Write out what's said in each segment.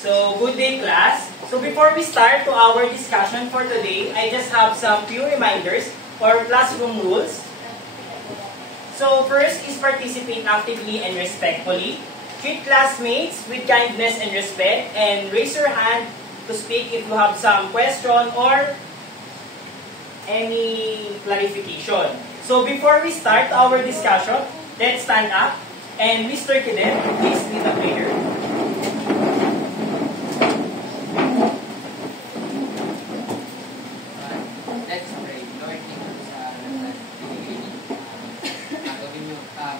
So, good day class. So, before we start to our discussion for today, I just have some few reminders or classroom rules. So, first is participate actively and respectfully. Treat classmates with kindness and respect, and raise your hand to speak if you have some question or any clarification. So, before we start our discussion, let's stand up. And Mr. Kiden, please lead the prayer. Let's pray. Lord, thank you sa aral at pinigay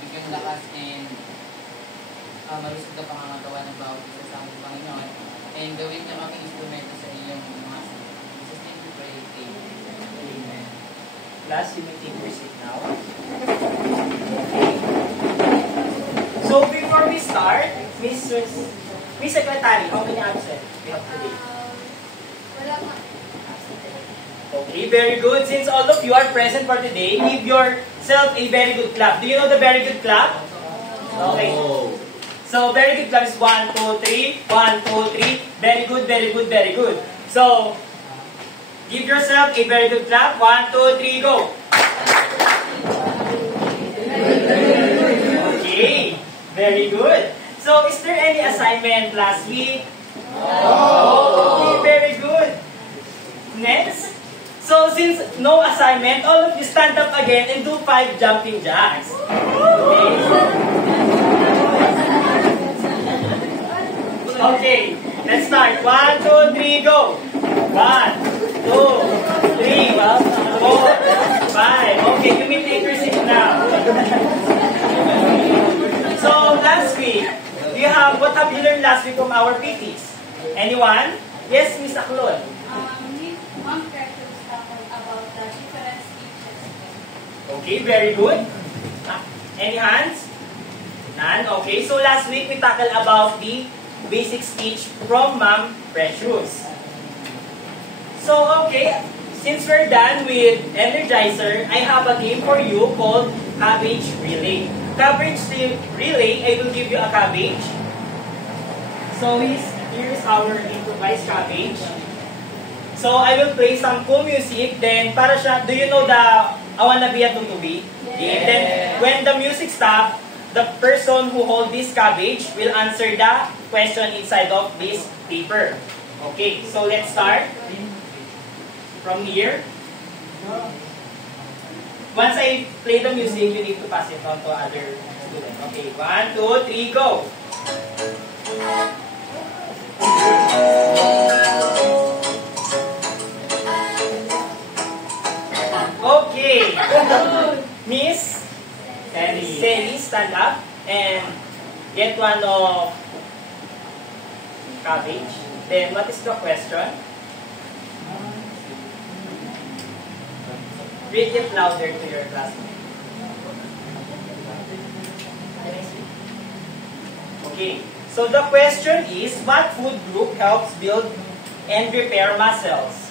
bigyan lakas and malusog na pangangagawa ng bawat isa sa aming Panginoon. And gawin niyo kami instrumento sa iyong mga Jesus, thank you, pray. Amen. Class, you may take your seat now. So, before we start, Miss Secretary, how many absent we have today? Wala nga. Okay, very good. Since all of you are present for today, give yourself a very good clap. Do you know the very good clap? Okay. So, very good clap is 1, 2, 3. 1, 2, 3. Very good, very good, very good. So, give yourself a very good clap. 1, 2, 3, go. Okay, very good. So, is there any assignment last week? Okay, very good. Next. So, since no assignment, all of you stand up again and do 5 jumping jacks. Okay, let's start. 1, 2, 3, go. 1, 2, 3, 4, 5. Okay, you may take your seat now. So, last week, what have you learned last week from our PTs? Anyone? Yes, Miss Aklon. Ma'am Precious tackled about the different speeches. Okay, very good. Any hands? None? Okay, so last week we tackled about the basic speech from Ma'am Precious. So, okay, since we're done with Energizer, I have a game for you called Cabbage Relay. Cabbage Relay, I will give you a cabbage. So, here's our improvised cabbage. So, I will play some cool music. Then, para siya, do you know the I Wanna Be a Tutubi? Yeah. Then, when the music stops, the person who holds this cabbage will answer the question inside of this paper. Okay, so let's start. From here. Once I play the music, you need to pass it on to other students. Okay, 1, 2, 3, go! Okay. Miss Sally, stand up and get one of cabbage. Then, what is the question? Read it louder to your classmate. Okay. So, the question is, what food group helps build and repair muscles?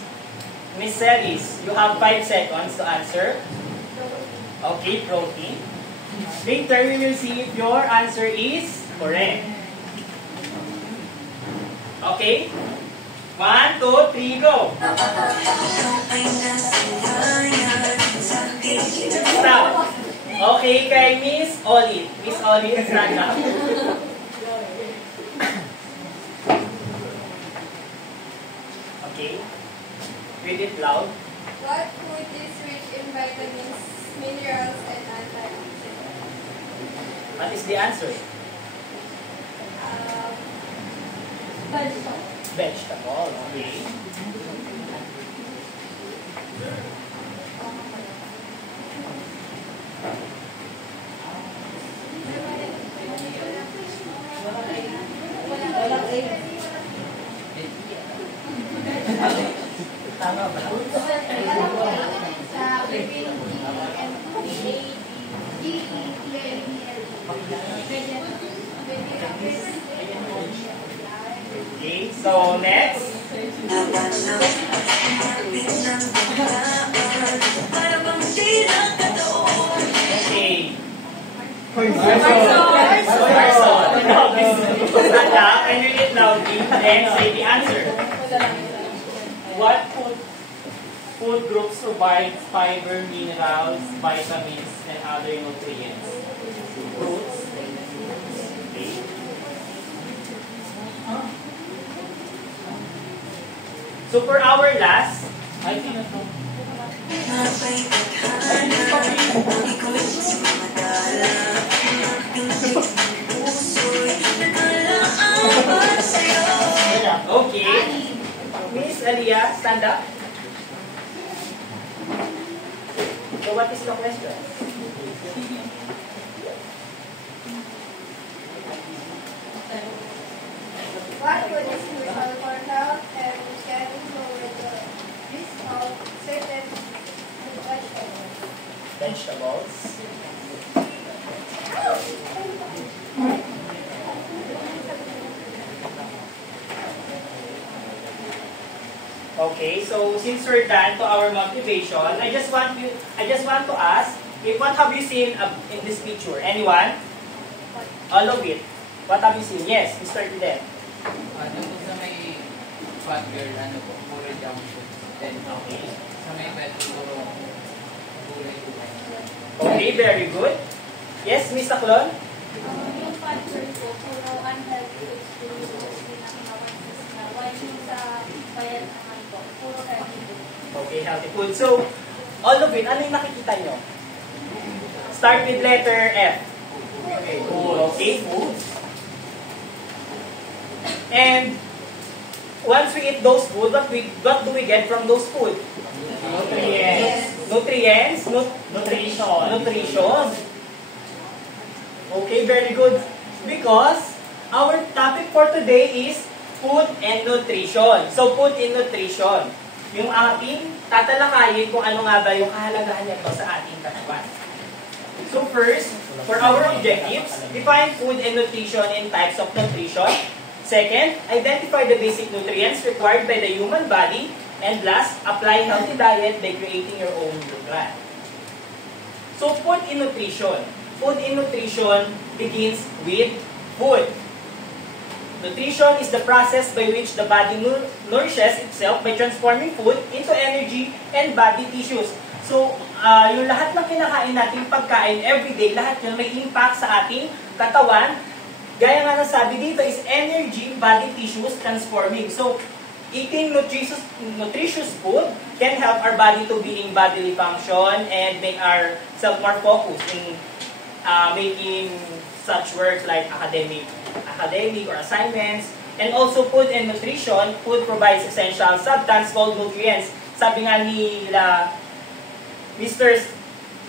Miss Celis, you have 5 seconds to answer. Okay, protein. Later, we will see if your answer is correct. Okay? 1, 2, 3, go! Stop. Okay, kay Miss Olive. Miss Olive, stand up. Okay. Read it loud. What food is rich in vitamins, minerals, and antioxidants? What is the answer? Vegetable. Vegetable. Okay. Tama ba? Okay, so next. Okay. Person. Stand up and read it loudly. then say the answer. What food groups provide fiber, minerals, vitamins, and other nutrients? Fruits. So for our last, I think ito. Okay. Miss Aliyah, stand up. So what is the question? What food is crucial for health and can lower the risk of certain vegetables? Vegetables. Okay, so since we're done to our motivation, I just want to ask, what have you seen in this picture? Anyone? All of it. What have you seen? Yes, Mr. Fidel. Doon sa may fat girl, puro junk food. Then, Okay. sa may pet, puro gulay-gulay. Okay, very good. Yes, Miss Aklon? Yung factor ko, puro unhealthy foods, puro pinakinawansis na. While yung sa bayad naman po, puro healthy food. Okay, healthy food. So, all of it, ano yung nakikita nyo? Start with letter F. Okay, food. Okay, food. And once we eat those food, what do we get from those food? Nutrients. Nutrition. Okay, very good. Because our topic for today is food and nutrition. So, food and nutrition. Yung ating tatalakayin kung ano nga ba yung kahalagahan nito sa ating katawan. So first, for our objectives, define food and nutrition in types of nutrition. Second, identify the basic nutrients required by the human body. And last, apply healthy diet by creating your own meal plan. So food and nutrition. Food and nutrition begins with food. Nutrition is the process by which the body nourishes itself by transforming food into energy and body tissues. So, yung lahat ng kinakain nating pagkain everyday, lahat yun may impact sa ating katawan. Gaya nga nasabi dito is energy, body tissues transforming. So, eating nutritious food can help our body to be in bodily function and make ourselves more focused in making such work like academic or assignments. And also food and nutrition, food provides essential substance called nutrients. Sabi nga nila Mr.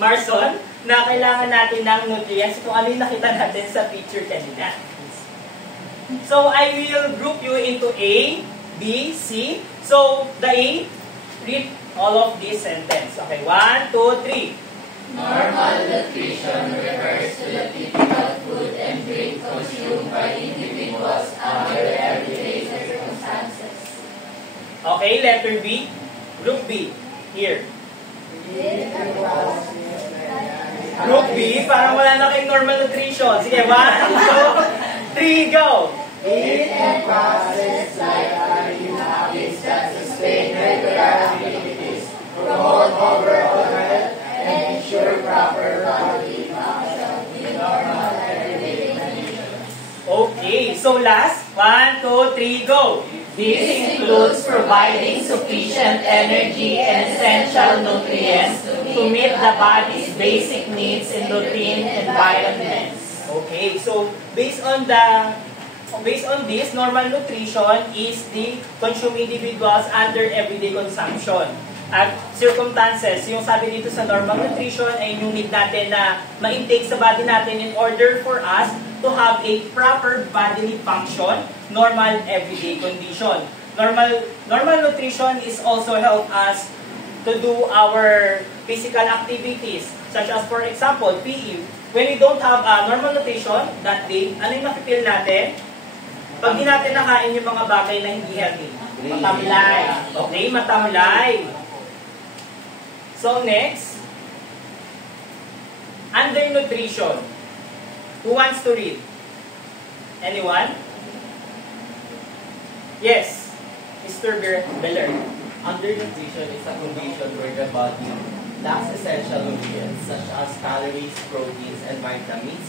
Marson, na kailangan natin ng nutrients kung ano yung nakita natin sa picture kanina. So, I will group you into A, B, C. So, the A, read all of this sentence. Okay, 1, 2, 3. Normal nutrition refers to the typical food and drink consumed by individuals under everyday circumstances. Okay, letter B. Group B. Here. Group B, parang wala na kayong normal nutrition. Sige, 1, 2, 3, go! Eat and process like eating habits that sustain regular activities, promote overall health, and ensure proper body function in normal everyday conditions. Okay, so last, 1, 2, 3, go! This includes providing sufficient energy and essential nutrients to meet the body's basic needs in routine environments. Okay, so based on this, normal nutrition is the consumed individuals under everyday consumption. At circumstances, yung sabi dito sa normal nutrition ay yung need natin na ma-intake sa body natin in order for us to have a proper bodily function, normal everyday condition. Normal nutrition is also help us to do our physical activities, such as for example, PE. When we don't have normal nutrition that day, ano yung napipil natin? Pag di natin nakain yung mga bagay na hindi healthy, matamlay. Okay, matamlay. So next, under nutrition. Who wants to read? Anyone? Yes, Mr. Beller. Undernutrition is a condition where the body lacks essential nutrients such as calories, proteins, and vitamins,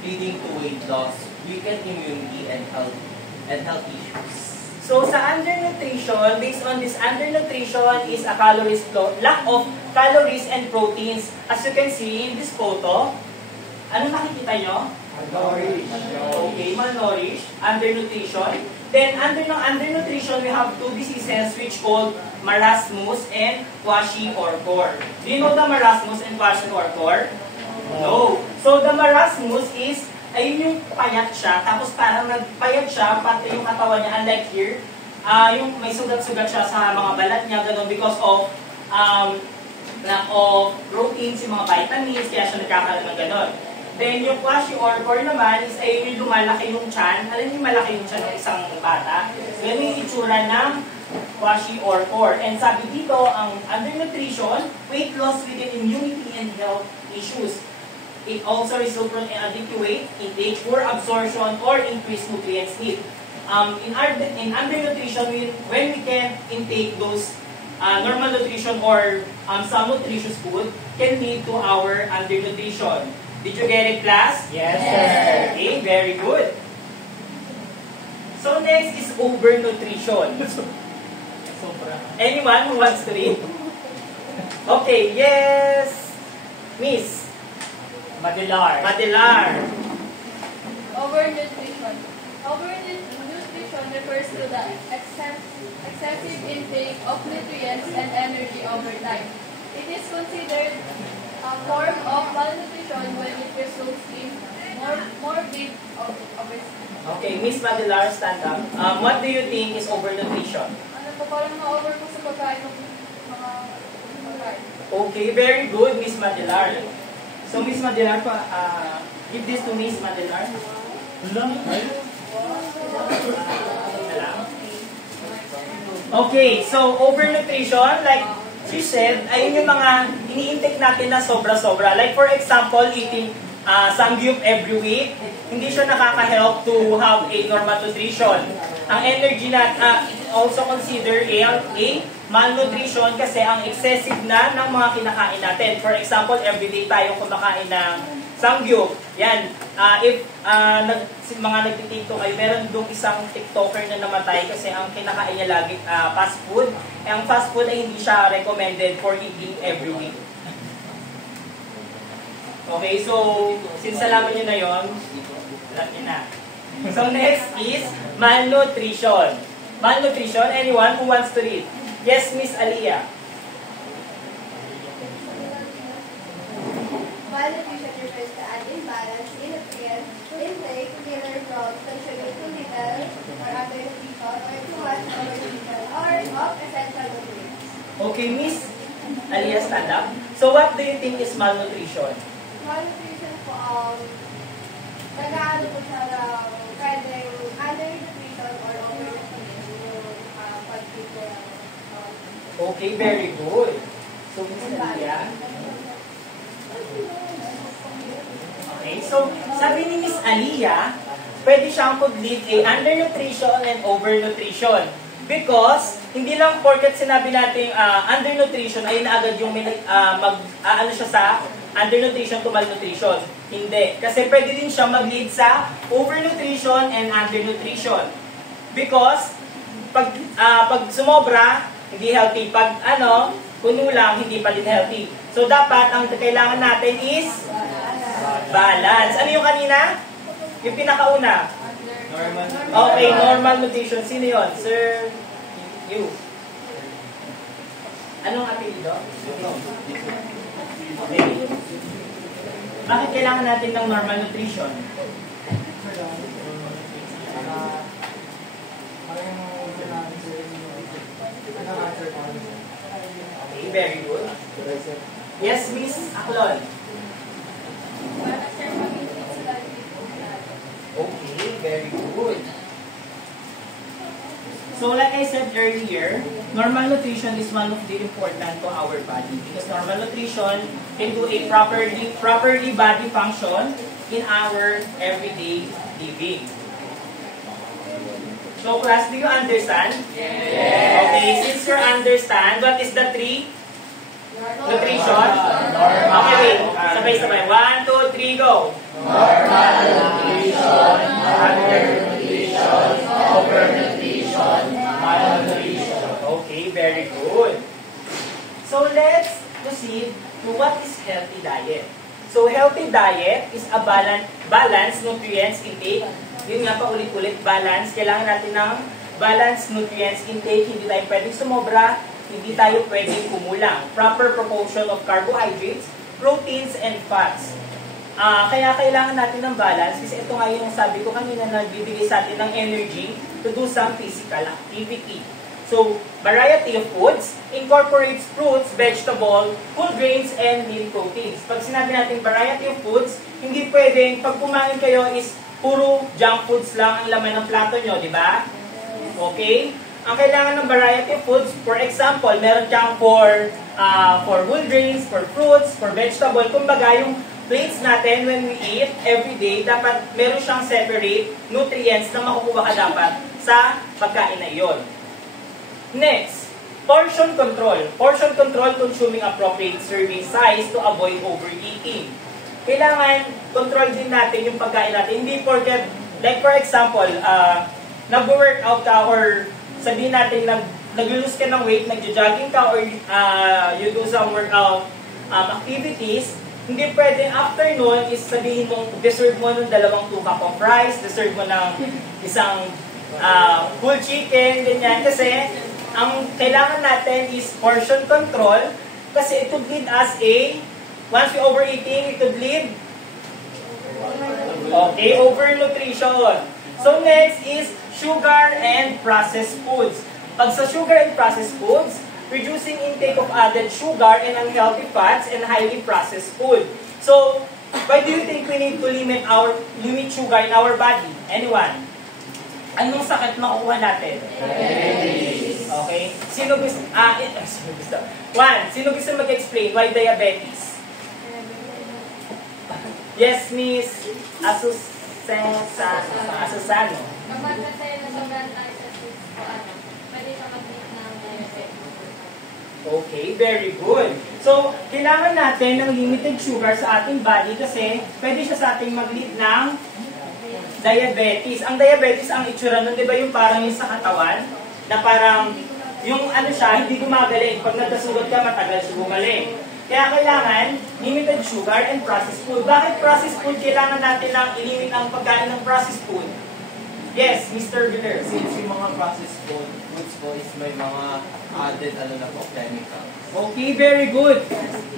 leading to weight loss, weakened immunity, and health issues. So sa undernutrition, based on this undernutrition is a lack of calories and proteins. As you can see in this photo, ano nakikita nyo? Okay, malnourished, undernutrition. Then under ng undernutrition, we have two diseases which called marasmus and kwashiorkor. Do you know the marasmus and kwashiorkor? No. So the marasmus is, ayun yung payat siya, tapos parang nagpayat siya, pati yung katawan niya, unlike here, yung may sugat-sugat siya sa mga balat niya, ganun, because of lack of proteins, yung mga vitamins, kaya siya nagkakaroon ng ganun. Then yung kwashiorkor naman is ay yung lumalaki yung tiyan. Alam niyo malaki yung tiyan ng isang bata? So yan yung itsura ng kwashiorkor. And sabi dito, ang undernutrition, weight loss with immunity and health issues. It also results from inadequate intake, poor absorption, or increased nutrients need. In undernutrition, when we can intake those normal nutrition or some nutritious food, can lead to our undernutrition. Did you get it, class? Yes, sir. Okay, very good. So next is overnutrition. Anyone who wants to read? Okay, yes. Miss Madilar. Overnutrition. Overnutrition refers to the excessive intake of nutrients and energy over time. It is considered a form of malnutrition when it results in morbid obesity. Okay, Miss Madilar, stand up. What do you think is overnutrition? Ano po, parang na-over po sa pagkain ng mga pagkain. Okay, very good, Miss Madilar. So, Miss Madilar, give this to Miss Madilar. Okay, so overnutrition, like she said, ayun yung mga ini-intake natin na sobra-sobra. Like for example, eating samgyup every week, hindi siya nakaka-help to have a normal nutrition. Ang energy na also consider a malnutrition kasi ang excessive na ng mga kinakain natin. For example, everyday tayo kumakain ng samgyup. Yan. If mga nagtitiktok kayo, meron doong isang TikToker na namatay kasi ang kinakain niya lagi fast food. Ang fast food ay hindi siya recommended for eating every week. Okay, so since alaman nyo na yon, alam nyo na. So next is malnutrition. Malnutrition, anyone who wants to read? Yes, Miss Aliyah. Malnutrition refers to an imbalance in nutrient intake, either from consuming too little or undernutrition or too much overnutrition or of essential nutrients. Okay, Miss Aliyah, stand up. So what do you think is malnutrition? Malnutrition po, nag-aano po siya ng pwedeng undernutrition or overnutrition yung pag-tipo ng Okay, very good. So, Miss Aliyah. Okay, so sabi ni Miss Aliyah, pwede siyang mag-lead a undernutrition and overnutrition. Because, hindi lang porket sinabi natin undernutrition ay naagad yung ano siya sa undernutrition to malnutrition. Hindi. Kasi pwede din siya mag-lead sa overnutrition and undernutrition. Because, pag sumobra, hindi healthy. Pag puno lang, hindi pa din healthy. So, dapat ang kailangan natin is balance. Ano yung kanina? Yung pinakauna? Normal. Okay, normal nutrition. Sino yun? Sir, you. Anong apelido? Okay. Bakit kailangan natin ng normal nutrition? Okay, very good. Yes, Miss Aklon. Para sir, pag-intake sila dito. Okay, very good. So like I said earlier, normal nutrition is one of the important to our body because normal nutrition can do a properly body function in our everyday living. So class, do you understand? Yes. Okay, since you understand, what is the three? Nutrition? Okay, wait. Sabay-sabay. 1, 2, 3, go. Normal nutrition, undernutrition, overnutrition, malnutrition. Okay, very good. So let's proceed to what is healthy diet. So healthy diet is a balanced nutrients intake. Yun nga pa ulit-ulit, balance. Kailangan natin ng balanced nutrients intake. Hindi tayo pwedeng sumobra, hindi tayo pwedeng kumulang. Proper proportion of carbohydrates, proteins, and fats. Kaya kailangan natin ng balance kasi ito nga yung sabi ko kanina na nagbibigay sa atin ng energy to do some physical activity. So, variety of foods incorporates fruits, vegetables, whole grains, and lean proteins. Pag sinabi natin variety of foods, hindi pwedeng pag kumain kayo is puro junk foods lang ang laman ng plato nyo, di ba? Okay? Ang kailangan ng variety of foods, for example, meron kang for whole grains, for fruits, for vegetable. Kumbaga, yung plates natin when we eat every day, dapat meron siyang separate nutrients na makukuha ka dapat sa pagkain na iyon. Next, portion control. Portion control, consuming appropriate serving size to avoid overeating. Kailangan control din natin yung pagkain natin. Hindi porket, like for example, nag-workout ka or sabihin natin nag-lose ka ng weight, nag-jogging ka or you do some workout activities, hindi pwedeng after nun is sabihin mong deserve mo ng 2 cup of rice, deserve mo ng isang full chicken, ganyan. Kasi ang kailangan natin is portion control kasi it would lead us once we overeating, it would lead overnutrition. So next is sugar and processed foods. Pag sa sugar and processed foods, reducing intake of added sugar and unhealthy fats and highly processed food. So, why do you think we need to limit sugar in our body? Anyone? Anong sakit makukuha natin? Okay? Sino gusto? Sino gusto mag-explain why diabetes? Yes, Miss Asusano. Kapag kasi nasobrahan tayo sa foods o pwede ka mag-eat ng diabetes. Okay, very good. So, kailangan natin ng limited sugar sa ating body kasi pwede siya sa ating mag-lead ng diabetes. Ang diabetes, ang itsura nun, di ba yung parang yung sa katawan? Na parang, yung siya, hindi gumagaling. Pag nagkasugat ka, matagal siya gumaling. Kaya kailangan, limited sugar and processed food. Bakit processed food? Kailangan natin lang ilimit ang pagkain ng processed food. Yes, Mr. Viller. Since yung mga processed foods po is may mga added chemicals. Okay, very good.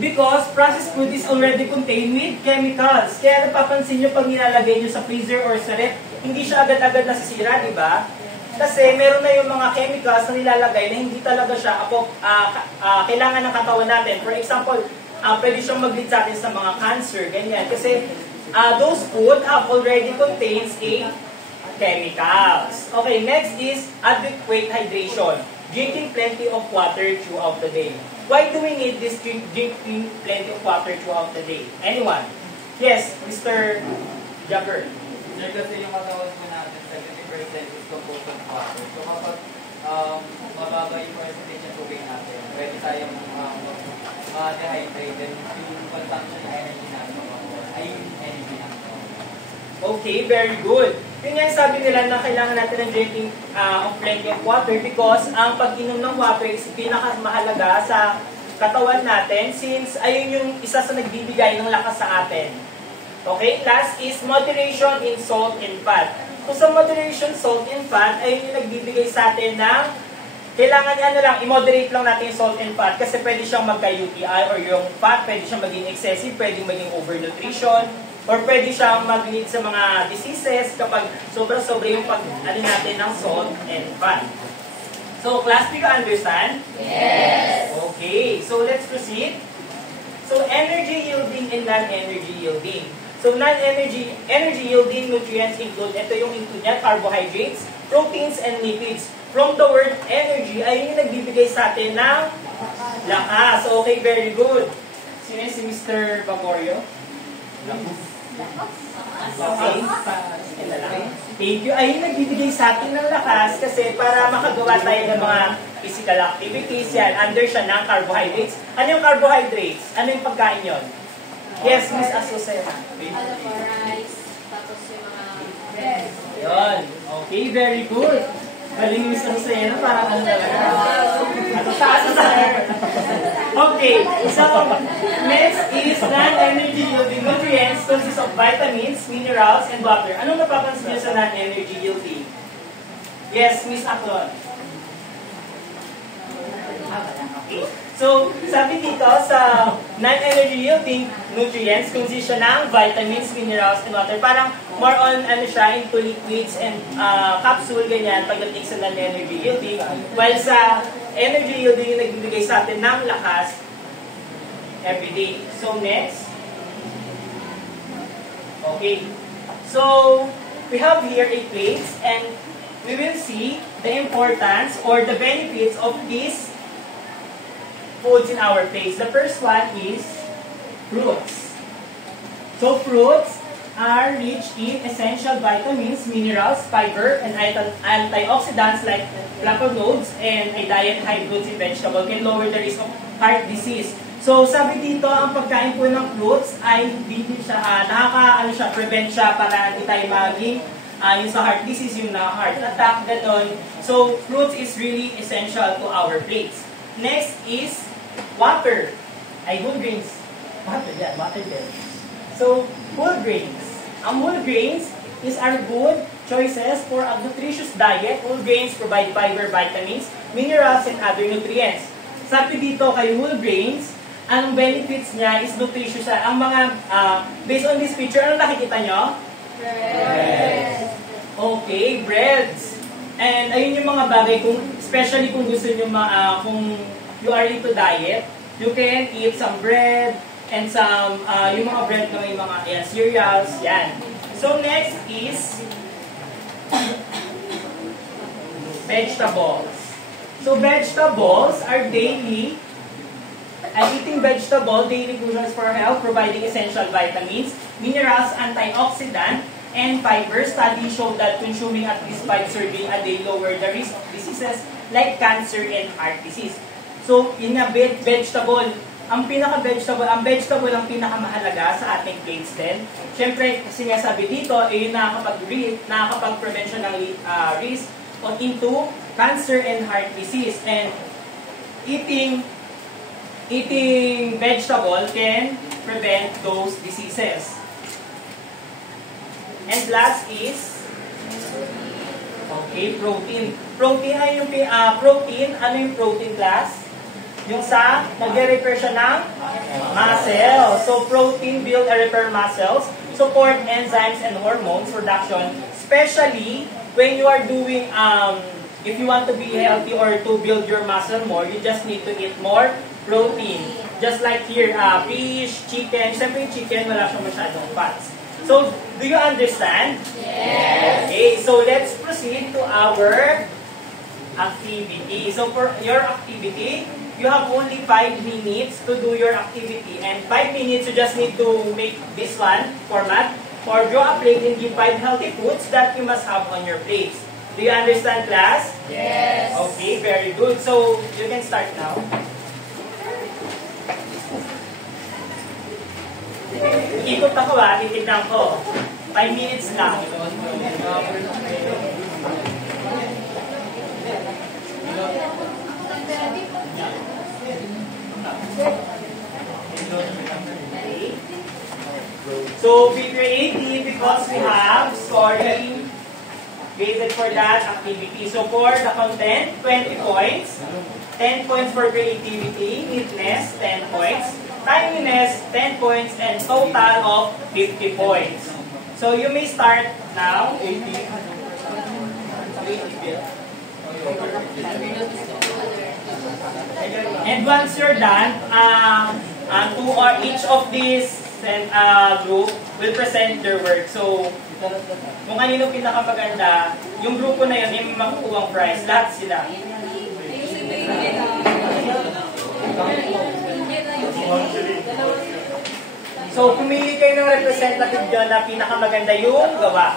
Because processed food is already contained with chemicals. Kaya napapansin nyo pag nilalagay nyo sa freezer or sa ref, hindi siya agad-agad nasisira, di ba? Kasi meron na yung mga chemicals na nilalagay na hindi talaga siya kailangan ng katawan natin. For example, pwede siyang mag-lead sa atin sa mga cancer, ganyan. Kasi those food have already contains chemicals. Okay, next is adequate hydration. Drinking plenty of water throughout the day. Why do we need this drinking plenty of water throughout the day? Anyone? Yes, Mr. Jabber. Sir, kasi yung katawan po natin, 70% is composed of water. So kapag mababa yung percentage ng tubig natin, pwede tayong dehydrated yung consumption ng energy natin. Ay yung energy natin. Okay, very good. Yun nga yung sabi nila na kailangan natin ng drinking of plenty of water because ang pag-inom ng water is pinakamahalaga sa katawan natin since ayun yung isa sa nagbibigay ng lakas sa atin. Okay, last is moderation in salt and fat. So sa moderation, salt and fat, ayun yung nagbibigay sa atin ng kailangan i-moderate lang natin yung salt and fat kasi pwede siyang magka-UTI or yung fat, pwede siyang maging excessive, pwede maging overnutrition, or pwede siyang mag-lead sa mga diseases kapag sobra-sobra yung pag-alin natin ng salt and fat. So, class, do you understand? Yes. Okay, so let's proceed. So, energy yielding and non-energy yielding. So, non-energy yielding nutrients include, ito yung include niya, carbohydrates, proteins, and lipids. From the word energy, ay yung nagbibigay sa atin ng lakas. Okay, very good. Sino si Mr. Bagorio? Okay. Thank you. Ay, nagbibigay sa atin ng lakas kasi para makagawa tayo ng mga physical activities yan. Under siya ng carbohydrates. Ano yung carbohydrates? Ano yung pagkain yun? Yes, Miss Azucena. Ano po, rice, tapos yung mga bread. Yun. Okay, very good. Galing Miss Azucena, parang ano talaga. Okay, so next is non-energy yielding nutrients consists of vitamins, minerals, and water. Anong napapansin niyo sa non-energy yielding? Yes, Miss Aklon. Okay. So, sabi dito sa non-energy yielding nutrients, consist siya ng vitamins, minerals, and water. Parang more on ano siya, into liquids and capsule, ganyan, pagdating sa non-energy yielding. While sa energy yielding yung nagbibigay sa atin ng lakas everyday. So, next. Okay. So, we have here a plate and we will see the importance or the benefits of these foods in our plates. The first one is fruits. So fruits are rich in essential vitamins, minerals, fiber, and antioxidants like flavonoids, and a diet high in fruits and vegetables can lower the risk of heart disease. So sabi dito, ang pagkain po ng fruits ay hindi siya, prevent siya para hindi tayo maging yung sa heart disease, yung na heart attack, gano'n. So fruits is really essential to our plates. Next is water. Ay, whole grains. Water din. So, whole grains. Ang whole grains are good choices for a nutritious diet. Whole grains provide fiber, vitamins, minerals, and other nutrients. Sabi dito kay whole grains, ang benefits niya is nutritious. Ang mga, based on this picture, ano nakikita nyo? Bread. Okay, breads. And ayun yung mga bagay, especially kung gusto nyo, kung you are into diet, you can eat some bread and some, yung mga bread na may mga cereals, yan. So next is vegetables. So vegetables are daily, eating vegetable, daily nutrients for health, providing essential vitamins, minerals, antioxidant, and fiber. Studies show that consuming at least 5 servings a day lower the risk of diseases like cancer and heart disease. So, yun nga, vegetable. Ang vegetable ang pinakamahalaga sa ating plates din. Siyempre, kasi nga sabi dito, yun nakakapag-prevent siya ng risk into cancer and heart disease. And eating vegetable can prevent those diseases. And last is protein. Protein ay yung ano yung protein class? Yung sa nagre-repair siya ng muscle. So protein build and repair muscles, support enzymes and hormones production, especially when you are doing if you want to be healthy or to build your muscle more, you just need to eat more protein. Just like here, fish, chicken. Siyempre yung chicken, wala siyang masyadong fats. So, do you understand? Yes. Okay, so let's proceed to our activity. So, for your activity, you have only 5 minutes to do your activity. And 5 minutes, you just need to make this one format. Or draw a plate and give 5 healthy foods that you must have on your plates. Do you understand, class? Yes. Okay, very good. So, you can start now. Ikot ako titignan ko. 5 minutes lang. So, be creative because we have scoring graded for that activity. So, for the content, 20 points. 10 points for creativity, neatness, 10 points. Timeliness, 10 points, and total of 50 points. So, you may start now. And once you're done, two or each of these group will present their work. So, kung kanino pinakamaganda, yung grupo na yun, yung makukuha ang prize, lahat sila. So, pumili kayo ng representative dyan na pinakamaganda yung gawa.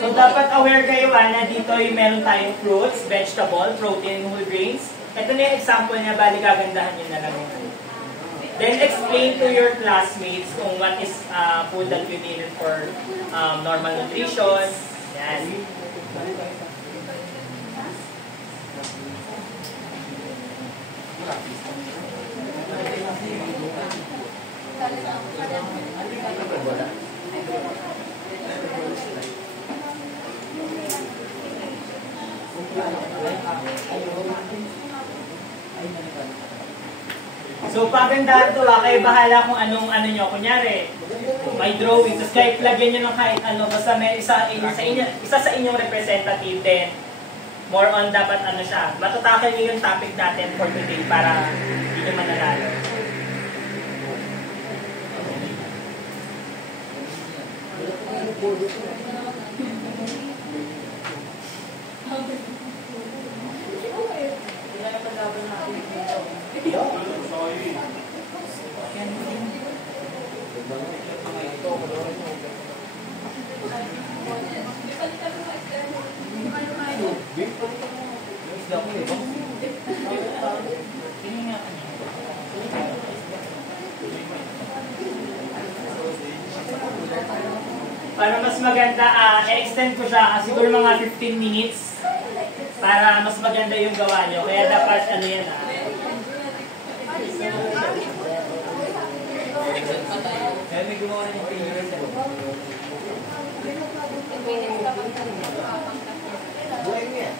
So, dapat aware kayo na dito yung meron tayong fruits, vegetable, protein, whole grains. Ito na yung example niya, bali gagandahan nyo na lang yung food. Then, explain to your classmates kung what is food that you needed for normal nutrition. Yan. So, pagandahan to kayo bahala kung anong ano nyo. Kunyari, may drawing, tapos kahit lagyan nyo ng kahit ano, basta may isa sa inyong representative, then more on dapat ano siya. Matatakal nyo yung topic natin for today para hindi nyo manalalo. Para mas maganda, i-extend ko siya siguro mga 15 minutes para mas maganda yung gawa nyo. Kaya dapat ano yan Kaya may gumawa ng figures. Buhay mo yan.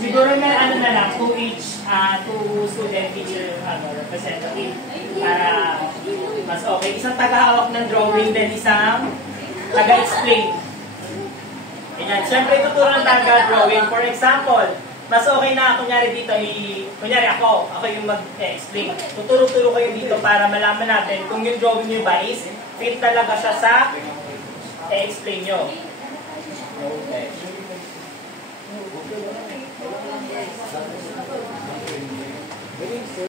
siguro na ano na lang, 2 each, 2 student teacher representative para mas okay. Isang taga-hawak ng drawing, then isang taga-explain. Ganyan. Siyempre, tuturo ng taga-drawing. For example, mas okay na, kunyari dito, kunyari ako yung mag-explain. Tuturo-turo kayo dito para malaman natin kung yung drawing nyo ba is fit talaga siya sa explain nyo. Okay.